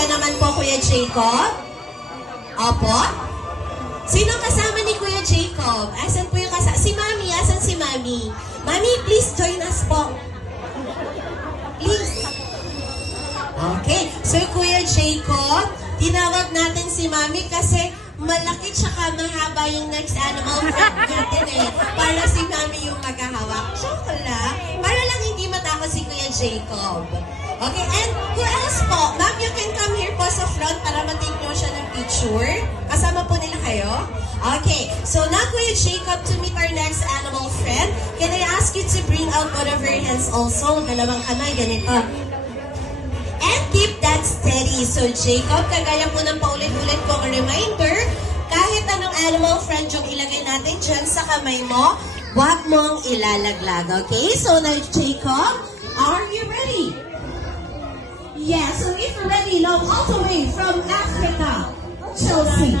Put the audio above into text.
ka naman po, Kuya Jacob? Opo? Sino kasama ni Kuya Jacob? Asan po yung kasama? Si Mami, asan si Mami? Mami, please join us po. Please. Okay, so Kuya Jacob, tinawag natin si Mami kasi malaki tsaka mahaba yung next animal friend natin eh. Para si Mami yung maghahawak. Joke lang. Para lang hindi matakot si Kuya Jacob. Okay, and who else po? Ma'am, you can come here po sa front para matake nyo siya ng picture. Kasama po nila kayo. Okay, so now Kuya Jacob, to meet our next animal friend, can I ask you to bring out one of your hands also? Dalawang kamay, ganito. And keep that steady. So Jacob, kagaya po ng paulit-ulit kong reminder, kahit anong animal friend yung ilagay natin dyan sa kamay mo, huwag mong ilalaglag. Okay? So now Jacob, are you ready? Yeah, so if you're ready, now all the way from Africa, Chelsea.